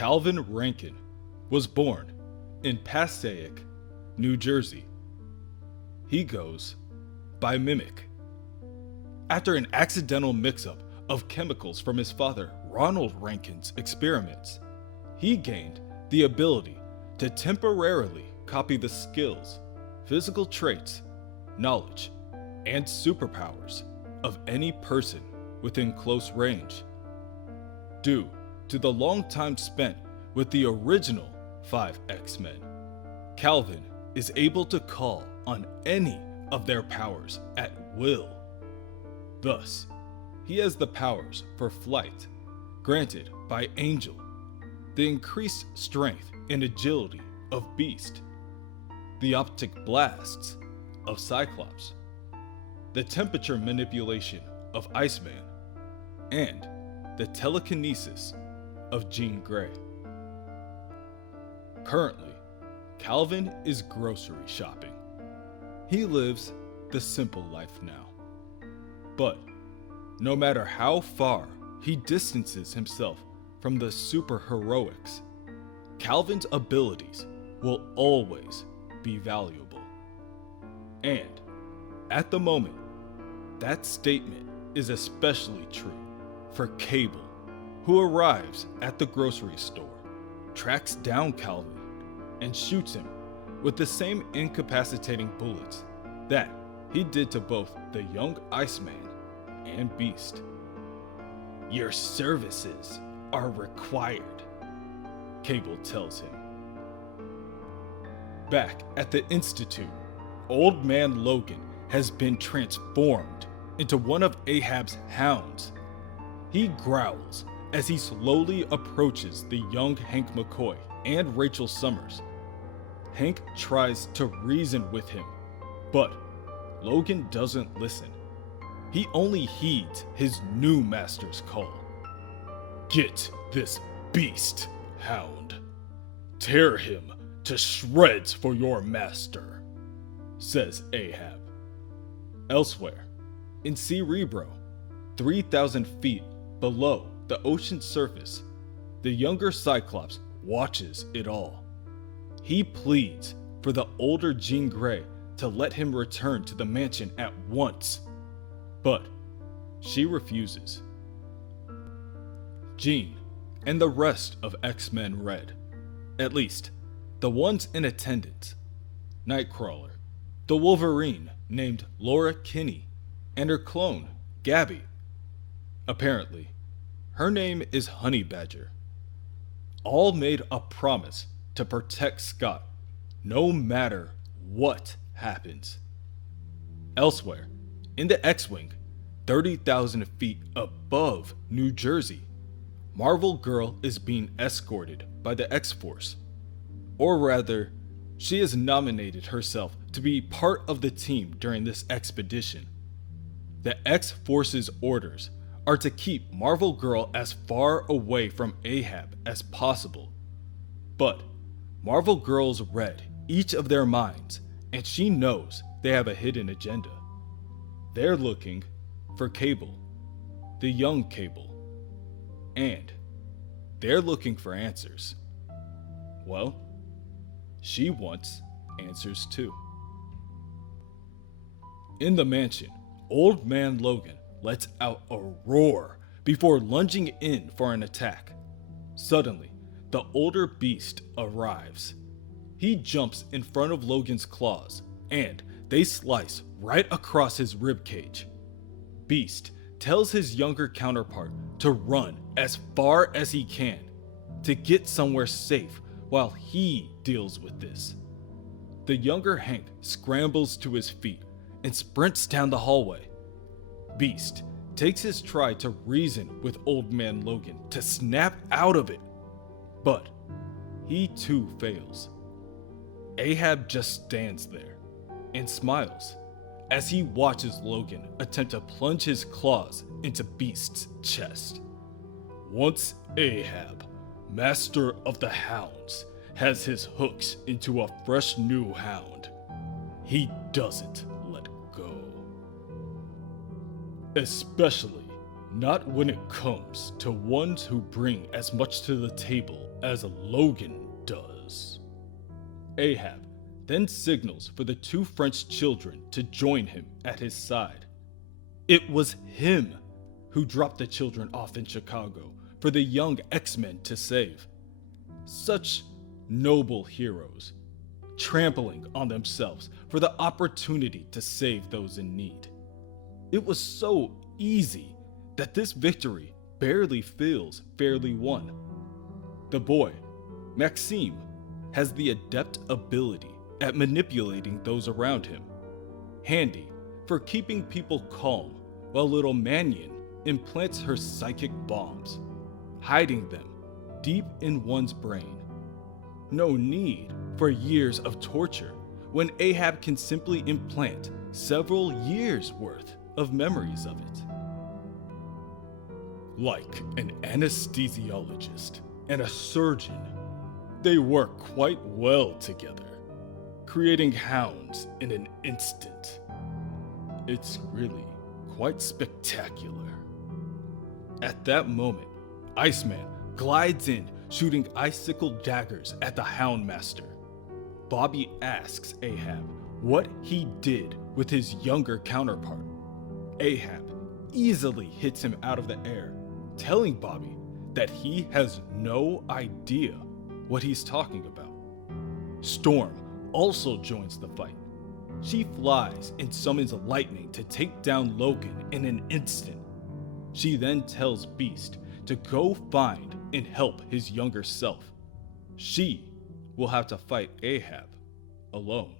Calvin Rankin was born in Passaic, New Jersey. He goes by Mimic. After an accidental mix-up of chemicals from his father Ronald Rankin's experiments, he gained the ability to temporarily copy the skills, physical traits, knowledge, and superpowers of any person within close range. Due to the long time spent with the original 5 X-Men, Calvin is able to call on any of their powers at will. Thus, he has the powers for flight, granted by Angel, the increased strength and agility of Beast, the optic blasts of Cyclops, the temperature manipulation of Iceman, and the telekinesis of Jean Grey. Currently, Calvin is grocery shopping. He lives the simple life now. But no matter how far he distances himself from the superheroics, Calvin's abilities will always be valuable. And at the moment, that statement is especially true for Cable, who arrives at the grocery store, tracks down Calvin, and shoots him with the same incapacitating bullets that he did to both the young Iceman and Beast. "Your services are required," Cable tells him. Back at the Institute, Old Man Logan has been transformed into one of Ahab's hounds. He growls as he slowly approaches the young Hank McCoy and Rachel Summers. Hank tries to reason with him, but Logan doesn't listen. He only heeds his new master's call. "Get this beast, Hound. Tear him to shreds for your master," says Ahab. Elsewhere, in Cerebro, 3,000 feet below the ocean's surface, the younger Cyclops watches it all. He pleads for the older Jean Grey to let him return to the mansion at once, but she refuses. Jean and the rest of X-Men Red, at least the ones in attendance, Nightcrawler, the Wolverine named Laura Kinney, and her clone, Gabby. Apparently, her name is Honey Badger. All made a promise to protect Scott, no matter what happens. Elsewhere, in the X-Wing, 30,000 feet above New Jersey, Marvel Girl is being escorted by the X-Force. Or rather, she has nominated herself to be part of the team during this expedition. The X-Force's orders are to keep Marvel Girl as far away from Ahab as possible. But Marvel Girl's read each of their minds, and she knows they have a hidden agenda. They're looking for Cable, the young Cable. And they're looking for answers. Well, she wants answers too. In the mansion, Old Man Logan lets out a roar before lunging in for an attack. Suddenly, the older Beast arrives. He jumps in front of Logan's claws, and they slice right across his ribcage. Beast tells his younger counterpart to run as far as he can, to get somewhere safe while he deals with this. The younger Hank scrambles to his feet and sprints down the hallway. Beast takes his try to reason with Old Man Logan to snap out of it, but he too fails. Ahab just stands there and smiles as he watches Logan attempt to plunge his claws into Beast's chest. Once Ahab, master of the hounds, has his hooks into a fresh new hound, he doesn't let go. Especially Not when it comes to ones who bring as much to the table as Logan does. Ahab then signals for the two French children to join him at his side. It was him who dropped the children off in Chicago for the young X-Men to save. Such noble heroes, trampling on themselves for the opportunity to save those in need. It was so easy that this victory barely feels fairly won. The boy, Maxime, has the adept ability at manipulating those around him, handy for keeping people calm while little Mannion implants her psychic bombs, hiding them deep in one's brain. No need for years of torture when Ahab can simply implant several years' worth of memories of it. Like an anesthesiologist and a surgeon, they work quite well together, creating hounds in an instant. It's really quite spectacular. At that moment, Iceman glides in, shooting icicle daggers at the Hound Master. Bobby asks Ahab what he did with his younger counterpart. Ahab easily hits him out of the air, telling Bobby that he has no idea what he's talking about. Storm also joins the fight. She flies and summons lightning to take down Logan in an instant. She then tells Beast to go find and help his younger self. She will have to fight Ahab alone.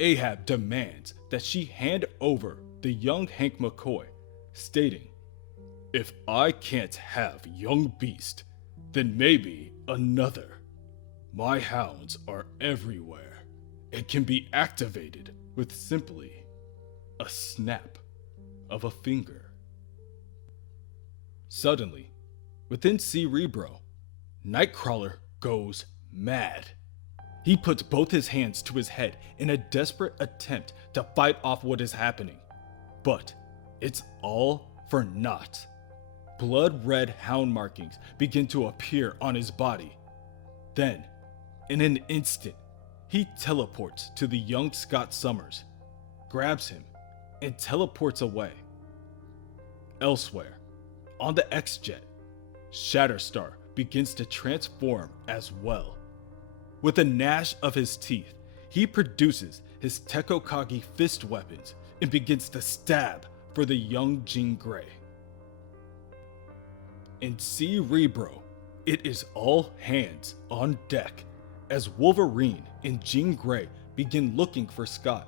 Ahab demands that she hand over the young Hank McCoy, stating, "If I can't have young Beast, then maybe another. My hounds are everywhere. It can be activated with simply a snap of a finger." Suddenly, within Cerebro, Nightcrawler goes mad. He puts both his hands to his head in a desperate attempt to fight off what is happening. But it's all for naught. Blood-red hound markings begin to appear on his body. Then, in an instant, he teleports to the young Scott Summers, grabs him, and teleports away. Elsewhere, on the X-Jet, Shatterstar begins to transform as well. With a gnash of his teeth, he produces his Tekokage fist weapons and begins to stab for the young Jean Grey. In Cerebro, it is all hands on deck as Wolverine and Jean Grey begin looking for Scott.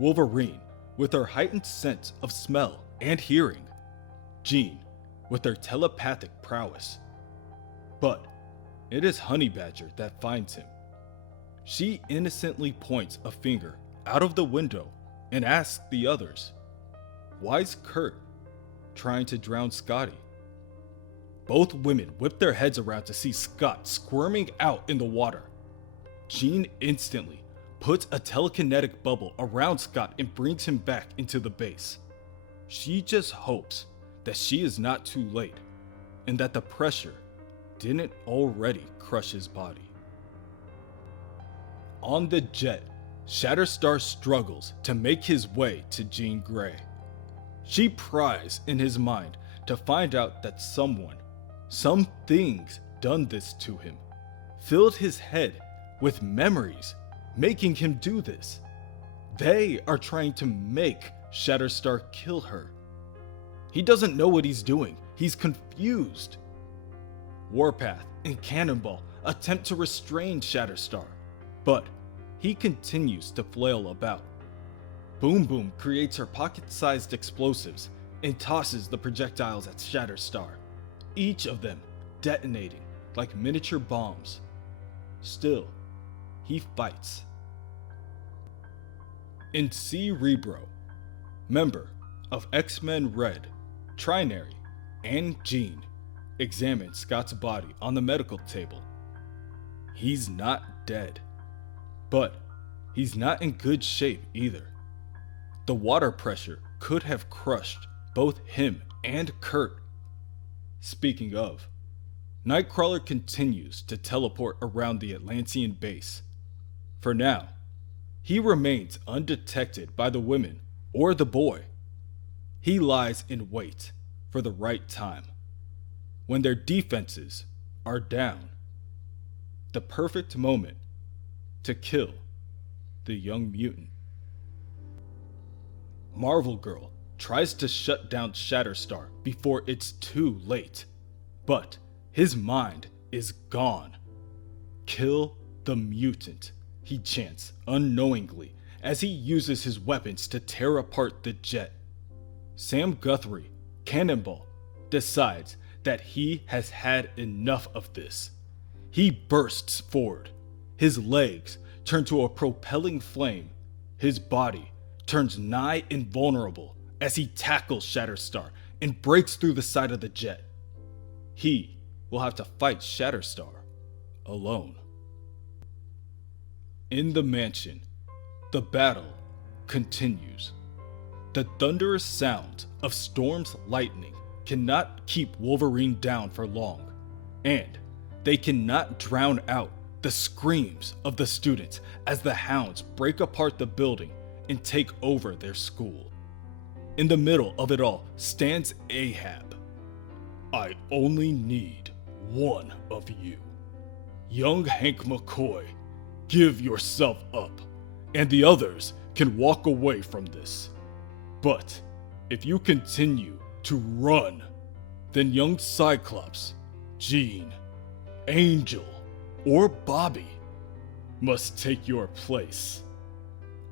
Wolverine with her heightened sense of smell and hearing, Jean with her telepathic prowess. But it is Honey Badger that finds him. She innocently points a finger out of the window and asks the others, "Why's Kurt trying to drown Scotty?" Both women whip their heads around to see Scott squirming out in the water. Jean instantly puts a telekinetic bubble around Scott and brings him back into the base. She just hopes that she is not too late and that the pressure didn't already crush his body. On the jet, Shatterstar struggles to make his way to Jean Grey. She pries in his mind to find out that something's done this to him, filled his head with memories, making him do this. They are trying to make Shatterstar kill her. He doesn't know what he's doing. He's confused. Warpath and Cannonball attempt to restrain Shatterstar, but he continues to flail about. Boom Boom creates her pocket-sized explosives and tosses the projectiles at Shatterstar, each of them detonating like miniature bombs. Still, he fights. In Cerebro, member of X-Men Red, Trinary, and Jean examine Scott's body on the medical table. He's not dead, but he's not in good shape either. The water pressure could have crushed both him and Kurt. Speaking of, Nightcrawler continues to teleport around the Atlantean base. For now, he remains undetected by the women or the boy. He lies in wait for the right time, when their defenses are down. The perfect moment to kill the young mutant. Marvel Girl tries to shut down Shatterstar before it's too late, but his mind is gone. Kill the mutant, he chants unknowingly as he uses his weapons to tear apart the jet. Sam Guthrie, Cannonball, decides that he has had enough of this. He bursts forward. His legs turn to a propelling flame. His body turns nigh invulnerable as he tackles Shatterstar and breaks through the side of the jet. He will have to fight Shatterstar alone. In the mansion, the battle continues. The thunderous sound of Storm's lightning cannot keep Wolverine down for long, and they cannot drown out the screams of the students as the hounds break apart the building and take over their school. In the middle of it all stands Ahab. I only need one of you. Young Hank McCoy, give yourself up, and the others can walk away from this. But if you continue to run, then young Cyclops, Jean, Angel, or Bobby must take your place.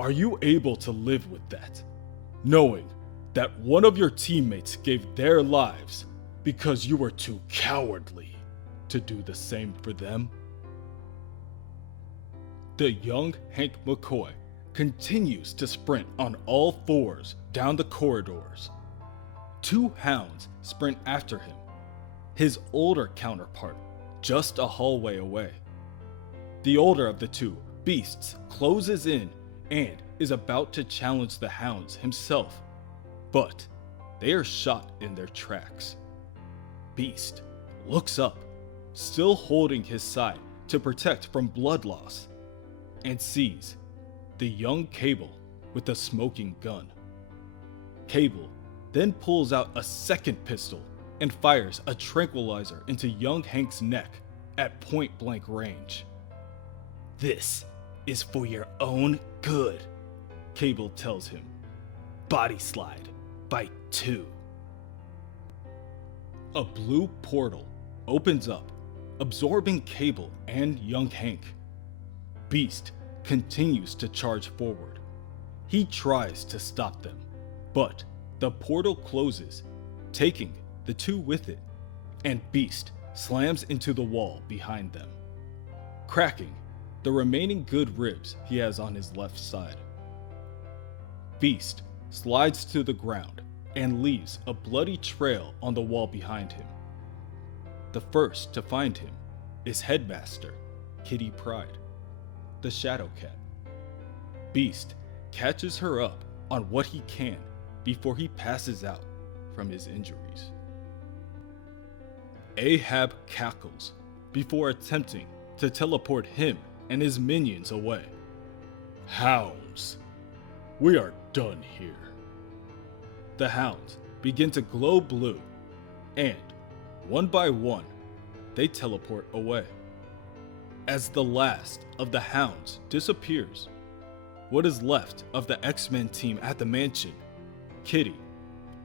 Are you able to live with that, knowing that one of your teammates gave their lives because you were too cowardly to do the same for them? The young Hank McCoy continues to sprint on all fours down the corridors. Two hounds sprint after him, his older counterpart just a hallway away. The older of the two beasts closes in and is about to challenge the hounds himself, but they are shot in their tracks. Beast looks up, still holding his side to protect from blood loss, and sees the young Cable with a smoking gun. Cable then pulls out a second pistol and fires a tranquilizer into young Hank's neck at point-blank range. This is for your own good, Cable tells him. Body slide by 2. A blue portal opens up, absorbing Cable and young Hank. Beast continues to charge forward. He tries to stop them, but the portal closes, taking the two with it, and Beast slams into the wall behind them, cracking the remaining good ribs he has on his left side. Beast slides to the ground and leaves a bloody trail on the wall behind him. The first to find him is Headmaster Kitty Pryde, the Shadow Cat. Beast catches her up on what he can before he passes out from his injuries. Ahab cackles before attempting to teleport him and his minions away. Hounds, we are done here. The hounds begin to glow blue, and one by one, they teleport away. As the last of the hounds disappears, what is left of the X-Men team at the mansion, Kitty,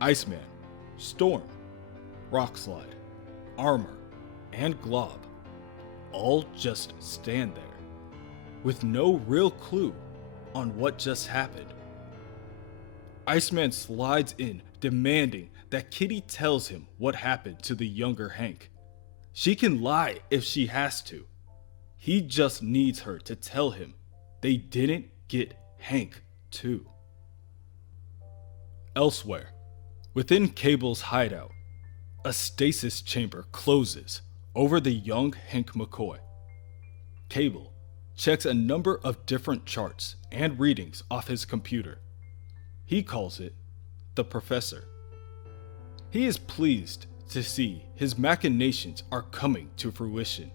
Iceman, Storm, Rockslide, Armor, and Glob, all just stand there, with no real clue on what just happened. Iceman slides in, demanding that Kitty tells him what happened to the younger Hank. She can lie if she has to. He just needs her to tell him they didn't get Hank too. Elsewhere, within Cable's hideout, a stasis chamber closes over the young Hank McCoy. Cable checks a number of different charts and readings off his computer. He calls it the Professor. He is pleased to see his machinations are coming to fruition.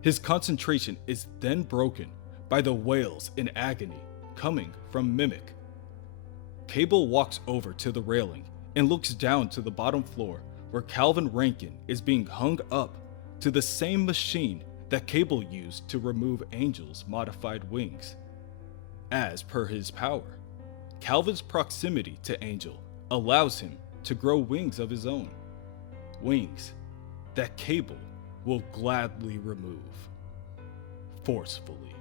His concentration is then broken by the wails in agony coming from Mimic. Cable walks over to the railing and looks down to the bottom floor where Calvin Rankin is being hung up to the same machine that Cable used to remove Angel's modified wings. As per his power, Calvin's proximity to Angel allows him to grow wings of his own. Wings that Cable will gladly remove forcefully.